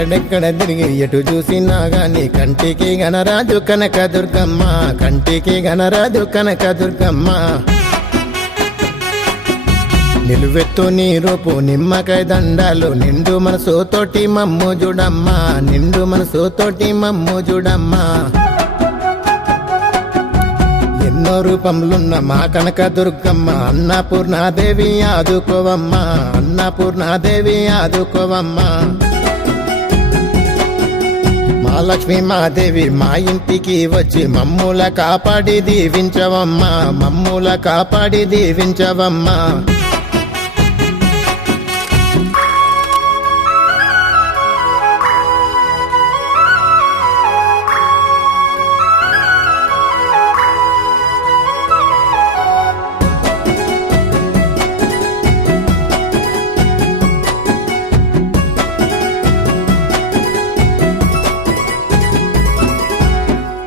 ఎక్కడెక్కడ తిరిగి ఎటు చూసినా గాని కంటికి గణరాజు కనక దుర్గమ్మ, కంటికి గణరాజు కనక దుర్గమ్మ. నిలువెత్తు నీ రూపు నిమ్మకాయ దండాలు, నిండు మనసుతోటి మమ్ము చూడమ్మా, నిండు మనసుతోటి మమ్ము చూడమ్మా. ఎన్నో రూపంలున్న మా కనక దుర్గమ్మ, అన్నపూర్ణాదేవి ఆదుకోవమ్మా, అన్నపూర్ణాదేవి ఆదుకోవమ్మా. మా లక్ష్మీ మాదేవి మా ఇంటికి వచ్చి మమ్ముల కాపాడి దీవించవమ్మా, మమ్ముల కాపాడి దీవించవమ్మా.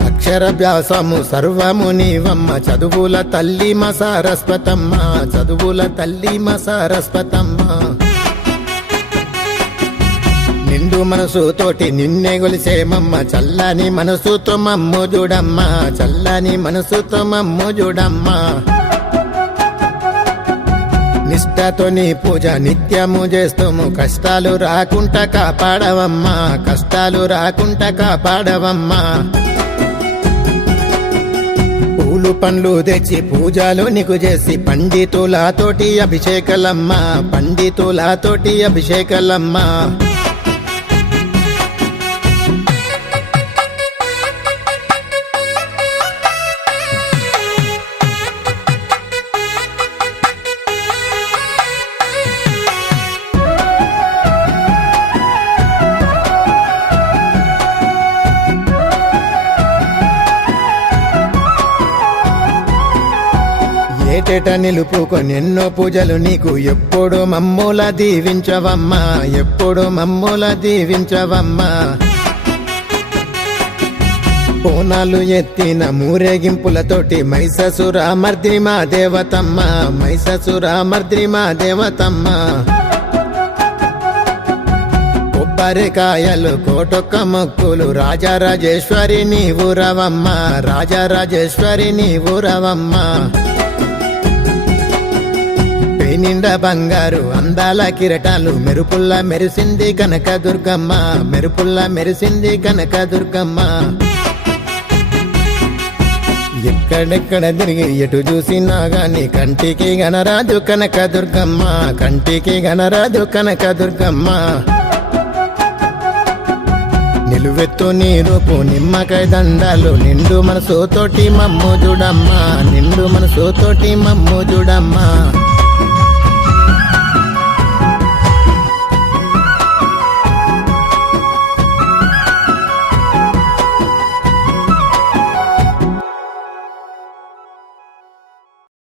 అక్షరభ్యాసము సర్వము నీవమ్మ, చదువుల తల్లి మా సారస్వతమ్మ, చదువుల తల్లి మా సారస్వతమ్మ. నిండు మనసుతోటి నిన్నే గొలిసేమమ్మ, చల్లని మనసుతో మమ్ము చూడమ్మ, చల్లని మనసుతో మమ్ము చూడమ్మ. నిష్ఠతో నీ పూజ నిత్యము చేస్తాము, కష్టాలు రాకుండా కాపాడవమ్మా, కష్టాలు రాకుండా కాపాడవమ్మా. పూలు పండ్లు తెచ్చి పూజలు నీకు చేసి పండితులతోటి అభిషేకలమ్మా, పండితులతోటి అభిషేకలమ్మా. ఏటేట నిలుపుకొని ఎన్నో పూజలు నీకు, ఎప్పుడు మమ్ముల దీవించవమ్మా, ఎప్పుడు మమ్ముల దీవించవమ్మా. పూనాలు ఎత్తిన మూరేగింపులతోటి మహిషాసురమర్దిని మా దేవతమ్మ, మహిషాసురమర్దిని మా దేవతమ్మ. కొబ్బరికాయలు కోటొక్క మొక్కులు, రాజరాజేశ్వరి నీవు రవమ్మ, రాజరాజేశ్వరి నీవు రవమ్మ. నిండా బంగారు అందాల కిరటాలు, మెరుపుల్లా మెరిసింది కనక దుర్గమ్మ, మెరుపుల్లా మెరిసింది కనక దుర్గమ్మ. ఎక్కడెక్కడ తిరిగి ఎటు చూసినా గాని కంటికి గణరాజు కనక దుర్గమ్మ, కంటికి గణరాజు కనక దుర్గమ్మ. నిలువెత్తు నీ రూపు నిమ్మకాయ దండాలు, నిండు మనసుతోటి మమ్ము చూడమ్మా, నిండు మనసుతోటి మమ్ము చూడమ్మా.